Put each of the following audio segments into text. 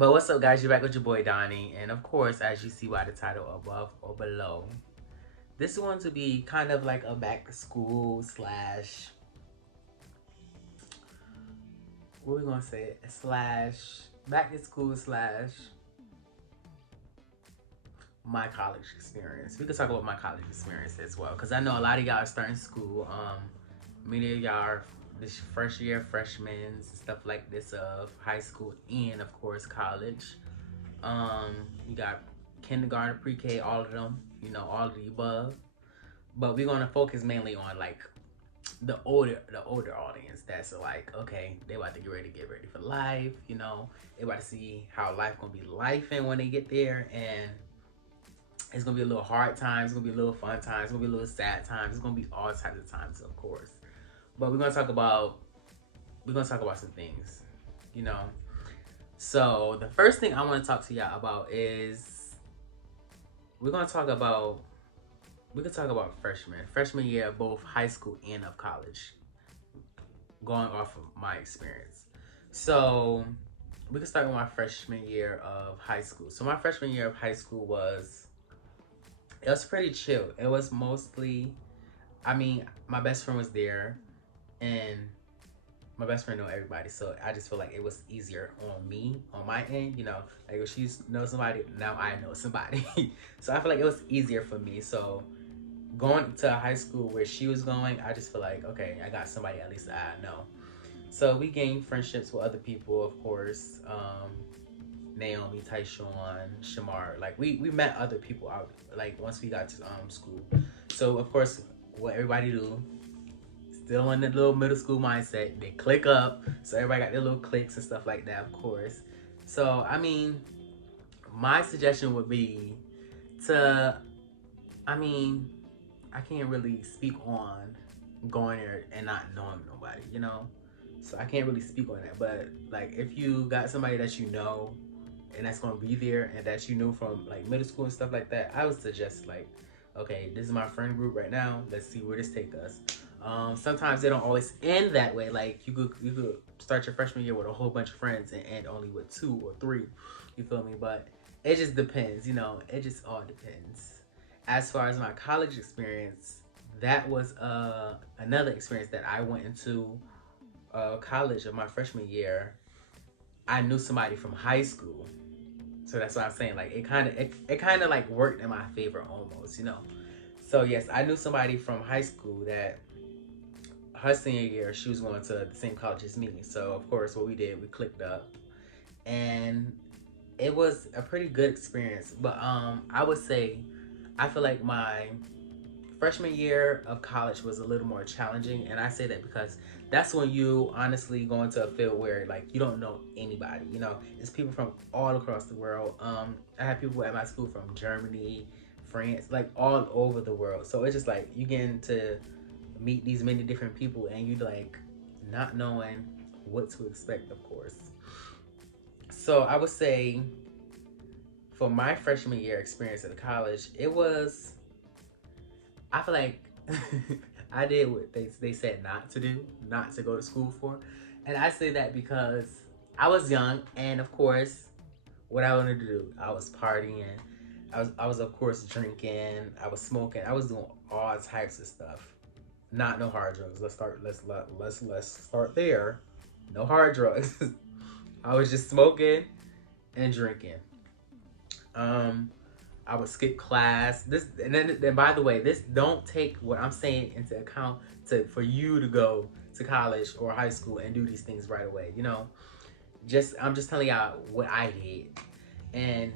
But what's up, guys? You're back with your boy Donnie, and of course, as you see by the title above or below, this is going to be kind of like a back to school slash, what we gonna say, slash back to school slash my college experience. We could talk about my college experience as well, because I know a lot of y'all are starting school. Many of y'all are this first year freshmen and stuff like this of high school and of course college. You got kindergarten, pre-K, all of them, all of the above. But we're gonna focus mainly on like the older audience that's like, okay, they about to get ready for life, they about to see how life gonna be life and when they get there, and it's gonna be a little hard times, it's gonna be a little fun times, it's gonna be a little sad times, it's gonna be all types of times, of course. But we're gonna talk about some things, you know. So the first thing I want to talk to y'all about is we're gonna talk about we could talk about freshman year of both high school and of college, going off of my experience. So we can start with my freshman year of high school. So my freshman year of high school was pretty chill. It was mostly, I mean, my best friend was there, and my best friend know everybody, so I just feel like it was easier on me, on my end, like if she knows somebody, now I know somebody. So I feel like it was easier for me. So going to high school where she was going, I just feel like, okay, I got somebody at least that I know. So we gained friendships with other people, of course. Naomi, Tyshawn, Shamar. Like we met other people out like once we got to school. So of course, what everybody do, still in the little middle school mindset, they click up. So everybody got their little cliques and stuff like that, of course. So I mean, my suggestion would be to, I mean, I can't really speak on going there and not knowing nobody, So I can't really speak on that. But like if you got somebody that you know and that's gonna be there and that you knew from like middle school and stuff like that, I would suggest like, okay, this is my friend group right now. Let's see where this take us. Sometimes they don't always end that way. Like you could start your freshman year with a whole bunch of friends and end only with 2 or 3. You feel me? But it just depends. It just all depends. As far as my college experience, that was another experience that I went into college of my freshman year. I knew somebody from high school, so that's what I'm saying. Like it kind of like worked in my favor almost. So yes, I knew somebody from high school that her senior year she was going to the same college as me. So of course, what we did, we clicked up, and it was a pretty good experience. But I would say I feel like my freshman year of college was a little more challenging, and I say that because that's when you honestly go into a field where like you don't know anybody. It's people from all across the world. I had people at my school from Germany, France, like all over the world. So it's just like you getting to meet these many different people, and you like not knowing what to expect, of course. So I would say for my freshman year experience at college, it was, I feel like I did what they said not to do, not to go to school for. And I say that because I was young, and of course, what I wanted to do, I was partying. I was of course drinking. I was smoking. I was doing all types of stuff. Not no hard drugs. Let's start there. No hard drugs. I was just smoking and drinking. Um, I would skip class. This and then by the way, this don't take what I'm saying into account for you to go to college or high school and do these things right away. I'm just telling y'all what I did, and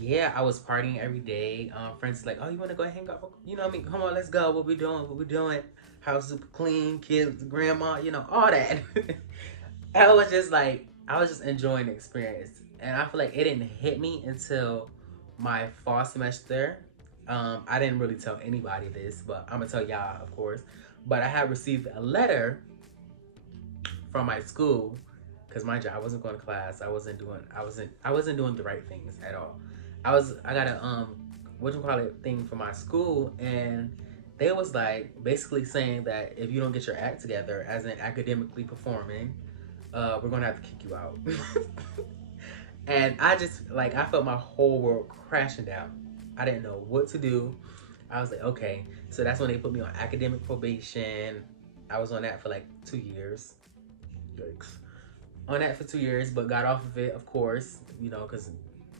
yeah, I was partying every day. Friends like, oh, you want to go hang out? What I mean? Come on, let's go. What we doing? What we doing? House super clean, kids, grandma, all that. I was just enjoying the experience, and I feel like it didn't hit me until my fall semester. I didn't really tell anybody this, but I'm gonna tell y'all, of course. But I had received a letter from my school, because mind you, I wasn't going to class. I wasn't doing the right things at all. I got a what you call it thing for my school, and they was like basically saying that if you don't get your act together as in academically performing, we're gonna have to kick you out. And I just, like, I felt my whole world crashing down. I didn't know what to do. I was like, okay. So that's when they put me on academic probation. I was on that for like 2 years. Yikes. On that for 2 years, but got off of it, of course, you know, because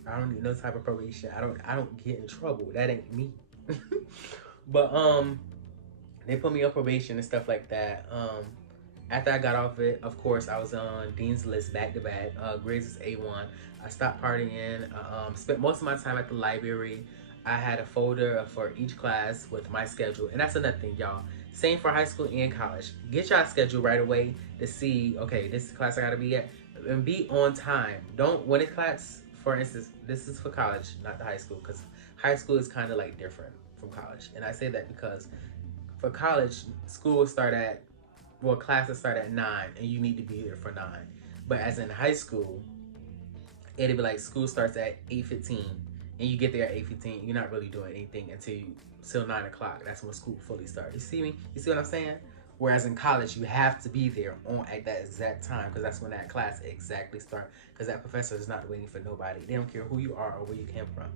I don't need no type of probation. I don't get in trouble. That ain't me. But they put me on probation and stuff like that. After I got off it, of course, I was on Dean's List back to back. Grades is A1. I stopped partying. Spent most of my time at the library. I had a folder for each class with my schedule. And that's another thing, y'all. Same for high school and college. Get y'all schedule right away to see, okay, this is the class I gotta be at. And be on time. Don't, when it's class, for instance, this is for college, not the high school, because high school is kind of like different from college. And I say that because for college, school will start at, well, classes start at 9 and you need to be there for 9. But as in high school, it'll be like school starts at 8:15 and you get there at 8:15. You're not really doing anything till 9 o'clock. That's when school fully starts. You see me? You see what I'm saying? Whereas in college, you have to be there on at that exact time because that's when that class exactly starts. Because that professor is not waiting for nobody. They don't care who you are or where you came from.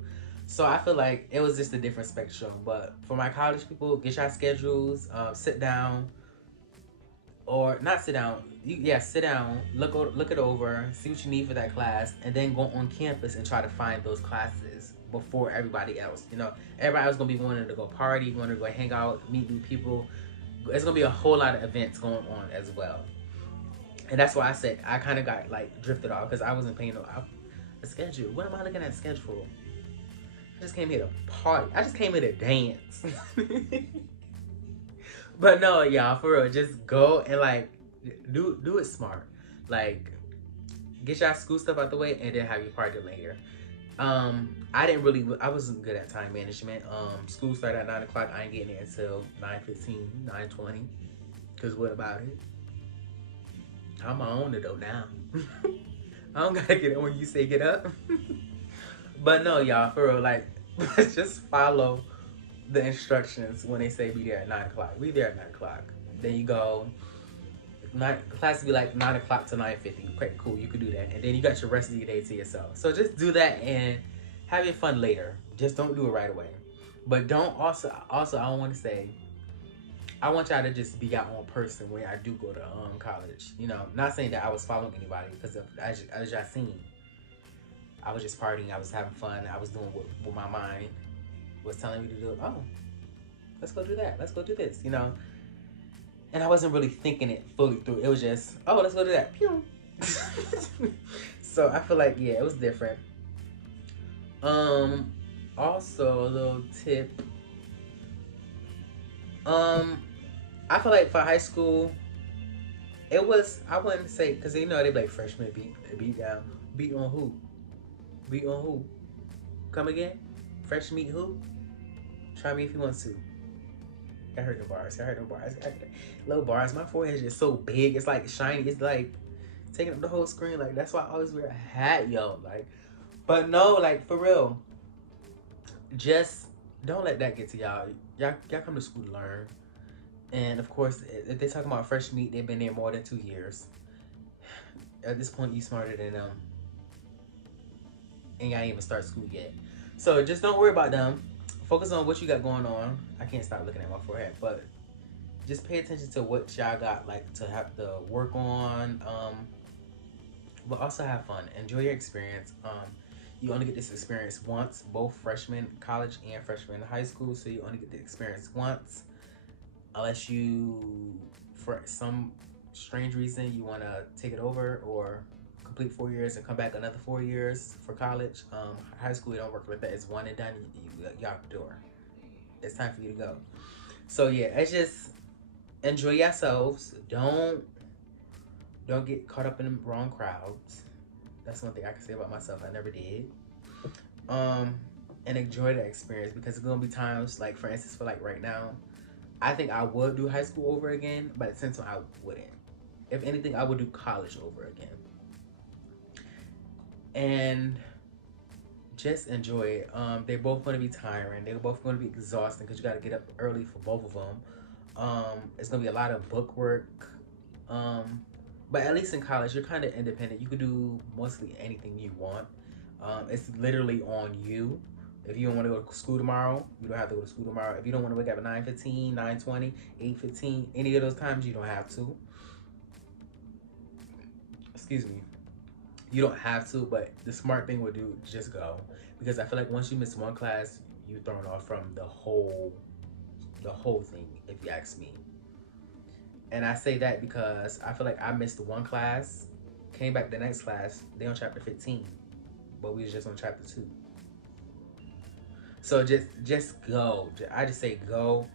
So I feel like it was just a different spectrum. But for my college people, get your schedules, sit down, or not sit down. Sit down, look it over, see what you need for that class, and then go on campus and try to find those classes before everybody else. You know, everybody else gonna be wanting to go party, wanting to go hang out, meet new people. It's gonna be a whole lot of events going on as well. And that's why I said I kind of got like drifted off because I wasn't paying the schedule. What am I looking at the schedule for? I just came here to party. I just came here to dance. But no, y'all, for real, just go and like do it smart. Like get your school stuff out the way and then have your party later. I wasn't good at time management. School started at 9 o'clock. I ain't getting there until 9:15, 9:20. Cause what about it? I'm my own adult now. I don't gotta get up when you say get up. But no, y'all, for real, like just follow the instructions when they say be there at 9 o'clock. Be there at 9 o'clock. Then you go. Class will be like 9 o'clock to 9:50. Okay, cool, you could do that. And then you got your rest of your day to yourself. So just do that and have your fun later. Just don't do it right away. But don't also I don't want to say, I want y'all to just be your own person when I do go to college. You know, not saying that I was following anybody because as y'all seen, I was just partying, I was having fun, I was doing what my mind was telling me to do. Oh, let's go do that. Let's go do this, you know. And I wasn't really thinking it fully through. It was just, oh, let's go do that. Pew. So I feel like, yeah, it was different. Also a little tip. I feel like for high school, it was, I wouldn't say, because you know they be like freshman beat down. Beat on who? Beat on who? Come again? Fresh meat who? Try me if you want to. I heard the bars. Little bars. My forehead is just so big. It's like shiny. It's like taking up the whole screen. Like that's why I always wear a hat, yo. Like, but no, like for real. Just don't let that get to y'all. Y'all come to school to learn. And of course, if they talking about fresh meat, they've been there more than 2 years. At this point, you smarter than them. And y'all ain't even start school yet. So just don't worry about them. Focus on what you got going on. I can't stop looking at my forehead, but just pay attention to what y'all got like to have to work on. But also have fun. Enjoy your experience. You only get this experience once, both freshman college and freshman high school. So you only get the experience once, unless you, for some strange reason, you want to take it over or complete 4 years and come back another 4 years for college. High school, you don't work like that. It's one and done. You out the door. It's time for you to go. So yeah, it's just enjoy yourselves. Don't get caught up in the wrong crowds. That's one thing I can say about myself. I never did. And enjoy the experience because it's gonna be times like, for instance, for like right now, I think I would do high school over again, but at the same time I wouldn't. If anything, I would do college over again. And just enjoy it. They're both going to be tiring. They're both going to be exhausting because you got to get up early for both of them. It's going to be a lot of book work. But at least in college, you're kind of independent. You could do mostly anything you want. It's literally on you. If you don't want to go to school tomorrow, you don't have to go to school tomorrow. If you don't want to wake up at 9:15, 9:20, 8:15, any of those times, you don't have to. Excuse me. You don't have to, but the smart thing would do, just go. Because I feel like once you miss one class, you're thrown off from the whole thing, if you ask me. And I say that because I feel like I missed one class, came back the next class, they on chapter 15, but we was just on chapter 2. So just go. I just say go.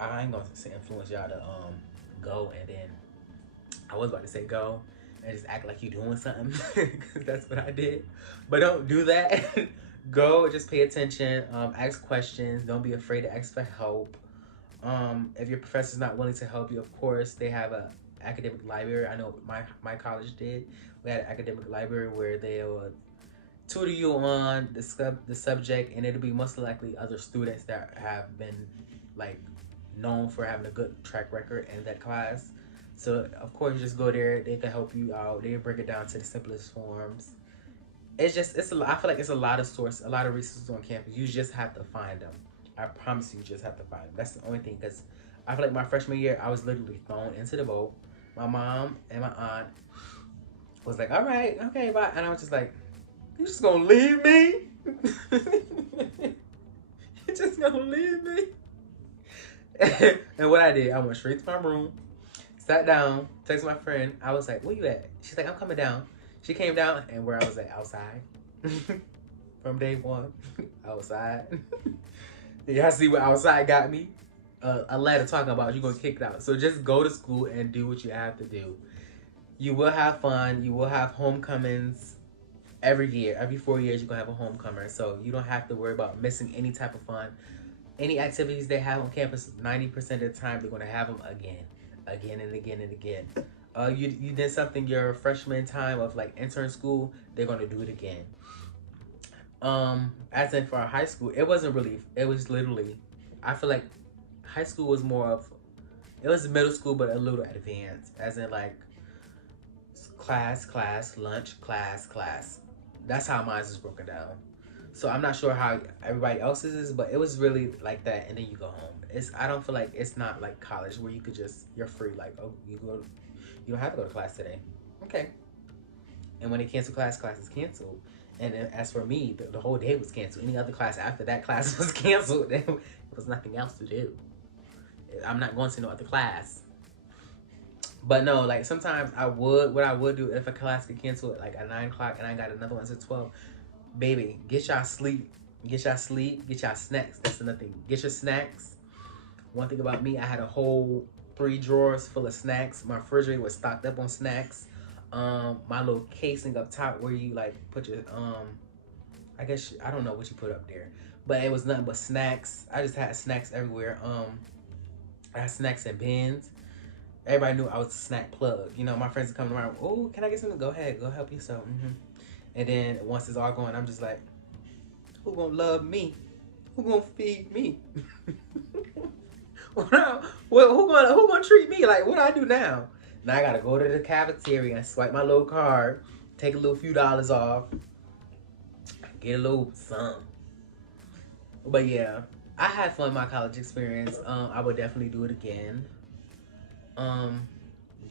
I ain't gonna say influence y'all to go, and then I was about to say go and just act like you doing something, because that's what I did. But don't do that. Go, just pay attention, ask questions, don't be afraid to ask for help. If your professor's not willing to help you, of course, they have a academic library. I know my college did. We had an academic library where they would tutor you on the subject, and it'll be most likely other students that have been like known for having a good track record in that class. So of course, you just go there. They can help you out. They break it down to the simplest forms. I feel like it's a lot of resources on campus. You just have to find them. I promise you just have to find them. That's the only thing, because I feel like my freshman year, I was literally thrown into the boat. My mom and my aunt was like, all right, okay, bye. And I was just like, you just gonna leave me? You just gonna leave me? And what I did, I went straight to my room, sat down, texted my friend. I was like, where you at? She's like, I'm coming down. She came down, and where I was at, outside. From day one, outside. Y'all see what outside got me? A letter talking about you gonna get kicked out. So just go to school and do what you have to do. You will have fun. You will have homecomings every year. Every 4 years, you're gonna have a homecoming. So you don't have to worry about missing any type of fun. Any activities they have on campus, 90% of the time, they're gonna have them again and again and again. You did something your freshman time of like intern school, they're gonna do it again. As in for our high school, it was literally, I feel like high school was it was middle school, but a little advanced, as in like class, lunch, class. That's how mine is broken down. So I'm not sure how everybody else's is, but it was really like that, and then you go home. I don't feel like it's not like college where you could you're free, like, oh, you don't have to go to class today. Okay. And when they cancel class is canceled. And then as for me, the whole day was canceled. Any other class after that class was canceled. There was nothing else to do. I'm not going to no other class. But no, like sometimes what I would do if a class get canceled like at 9 o'clock and I got another one at 12, baby, get y'all sleep, get y'all snacks. That's another thing. Get your snacks. One thing about me, I had a whole 3 drawers full of snacks. My refrigerator was stocked up on snacks. My little casing up top where you like put your I guess I don't know what you put up there, but it was nothing but snacks. I just had snacks everywhere. I had snacks in bins. Everybody knew I was a snack plug. You know, my friends are coming around. Oh, can I get something? Go ahead, go help yourself. And then once it's all going, I'm just like, who gonna love me? Who gonna feed me? Who gonna treat me? Like, what do I do now? Now I gotta go to the cafeteria and swipe my little card, take a little few dollars off, get a little something. But yeah, I had fun in my college experience. I would definitely do it again.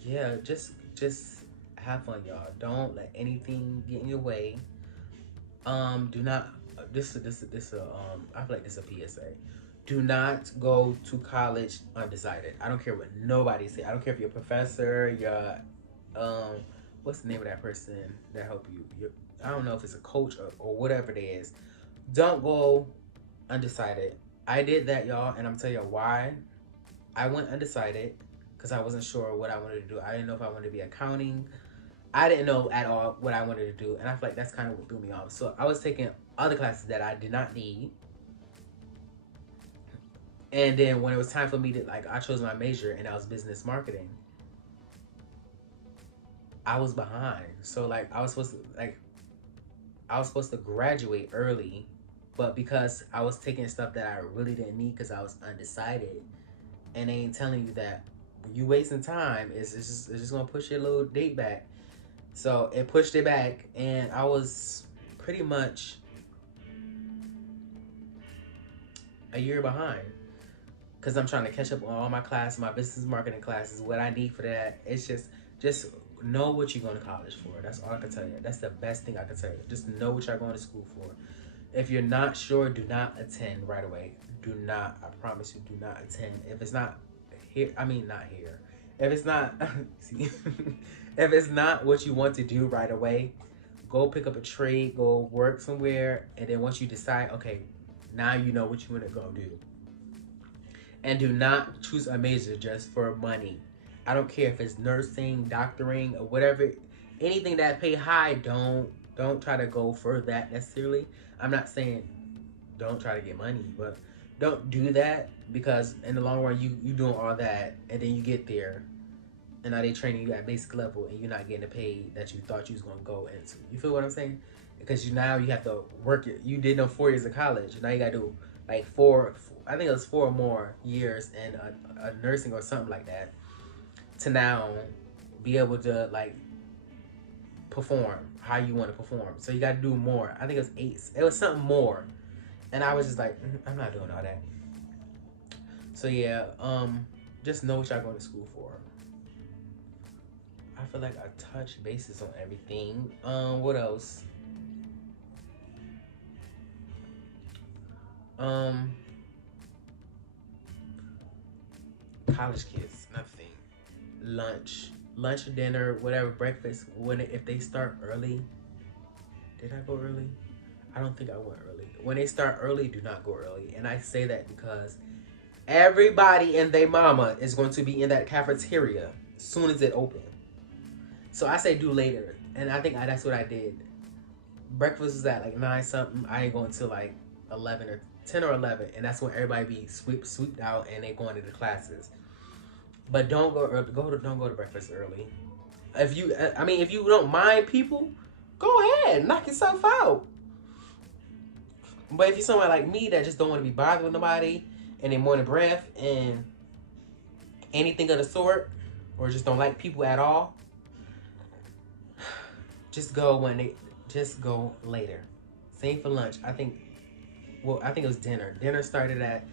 Yeah, just have fun, y'all. Don't let anything get in your way. Do not. I feel like this is a PSA. Do not go to college undecided. I don't care what nobody say. I don't care if you're a professor, what's the name of that person that helped you? I don't know if it's a coach or whatever it is. Don't go undecided. I did that, y'all, and I'm telling you why. I went undecided because I wasn't sure what I wanted to do. I didn't know if I wanted to be accounting. I didn't know at all what I wanted to do, and I feel like that's kind of what threw me off. So I was taking other classes that I did not need. And then when it was time for me to, like, I chose my major, and that was business marketing. I was behind. So, like, I was supposed to graduate early, but because I was taking stuff that I really didn't need because I was undecided, and they ain't telling you that you wasting time, it's just going to push your little date back. So, it pushed it back, and I was pretty much a year behind because I'm trying to catch up on all my classes, my business marketing classes, what I need for that. It's just know what you're going to college for. That's all I can tell you. That's the best thing I can tell you. Just know what you're going to school for. If you're not sure, do not attend right away. Do not, I promise you, do not attend. If it's not here, I mean, not here. If it's not, see, if it's not what you want to do right away, go pick up a trade, go work somewhere, and then once you decide, okay, now you know what you want to go do. And do not choose a major just for money. I don't care if it's nursing, doctoring, or whatever. Anything that pay high, don't try to go for that necessarily. I'm not saying don't try to get money, but don't do that because in the long run, you doing all that, and then you get there, and now they training you at basic level, and you're not getting the pay that you thought you was gonna go into. You feel what I'm saying? Because now you have to work it. You did no 4 years of college. Now you gotta do like I think it was 4 or more years in a nursing or something like that to now be able to like perform how you want to perform. So you got to do more. I think it was 8. It was something more, and I was just like, I'm not doing all that. So yeah, just know what y'all going to school for. I feel like I touched bases on everything. What else? College kids, nothing. Lunch, dinner, whatever, breakfast. If they start early, did I go early? I don't think I went early. When they start early, do not go early. And I say that because everybody and their mama is going to be in that cafeteria as soon as it opens. So I say do later, and I think that's what I did. Breakfast is at like 9 something. I ain't going till like 11 or 10 or 11, and that's when everybody be swept out and they going to the classes. But don't go early. Don't go to breakfast early. If you don't mind people, go ahead, knock yourself out. But if you're someone like me that just don't want to be bothered with nobody and their morning breath and anything of the sort, or just don't like people at all, just go later. Same for lunch. I think it was dinner. Dinner started at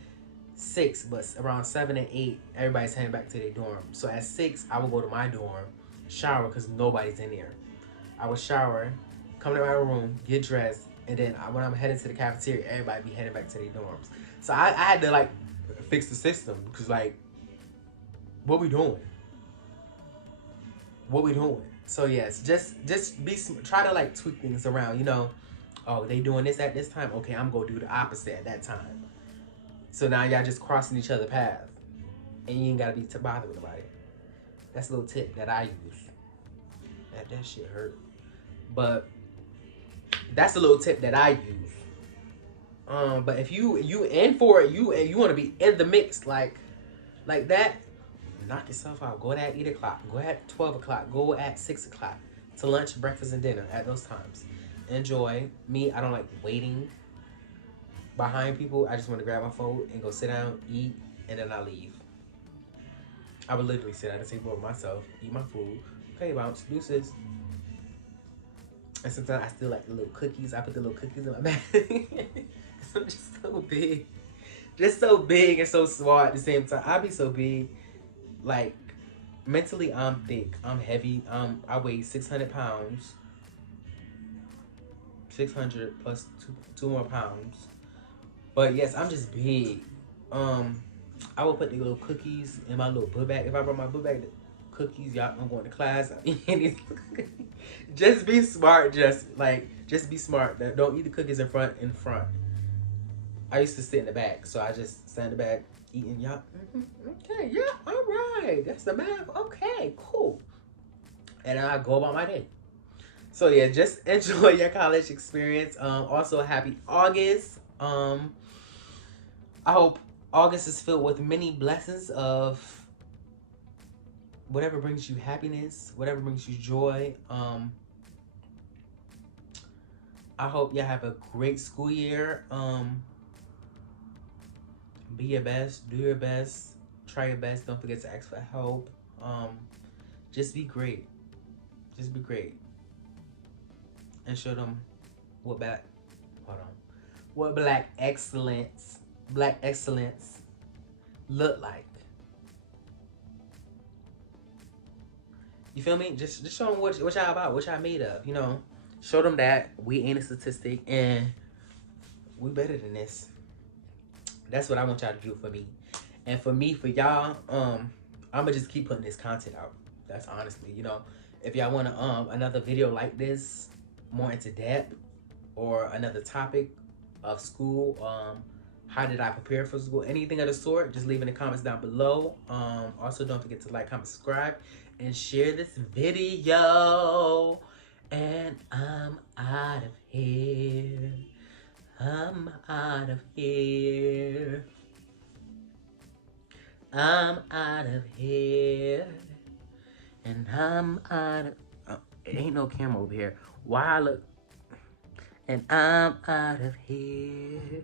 6, but around 7 and 8, everybody's heading back to their dorm. So at 6, I would go to my dorm, shower because nobody's in there. I would shower, come to my room, get dressed, and then when I'm heading to the cafeteria, everybody be heading back to their dorms. So I had to like fix the system because like, what we doing? So yes, just try to like tweak things around. You know, oh, they doing this at this time. Okay, I'm gonna do the opposite at that time. So now y'all just crossing each other's path, and you ain't gotta be bothered with nobody. That's a little tip that I use. That shit hurt, but that's a little tip that I use. But if you in for it, you want to be in the mix like that, knock yourself out. Go at 8 o'clock. Go at 12 o'clock. Go at 6 o'clock to lunch, breakfast, and dinner at those times. Enjoy. Me, I don't like waiting behind people. I just want to grab my phone and go sit down, eat, and then I leave. I would literally sit at the table with myself, eat my food. Okay, bounce, deuces. And sometimes I still like the little cookies. I put the little cookies in my bag. I'm just so big. Just so big and so small at the same time. I be so big. Like, mentally, I'm thick. I'm heavy. I weigh 600 pounds. 600 plus two more pounds. But yes, I'm just big. I will put the little cookies in my little book bag. If I brought my book bag, the cookies, y'all, I'm going to class. I'm eating these cookies. Just be smart. Just be smart. Don't eat the cookies in front. I used to sit in the back, so I just sat in the back eating. Y'all, okay, yeah, all right. That's the math. Okay, cool. And I go about my day. So yeah, just enjoy your college experience. Also, happy August. I hope August is filled with many blessings of whatever brings you happiness, whatever brings you joy. I hope y'all have a great school year. Be your best, do your best, try your best. Don't forget to ask for help. Just be great. And show them what black, hold on, what black excellence look like. You feel me? Just show them what y'all about, what y'all made of. You know, show them that we ain't a statistic and we better than this. That's what I want y'all to do for me, and for me, for y'all. I'ma just keep putting this content out. That's honestly, you know, if y'all want to another video like this, more into depth, or another topic of school, how did I prepare for school, anything of the sort, just leave in the comments down below. Also, don't forget to like, comment, subscribe, and share this video. And I'm out of here. I'm out of here. I'm out of here. And I'm out of... it ain't no camera over here. Why I look... and I'm out of here.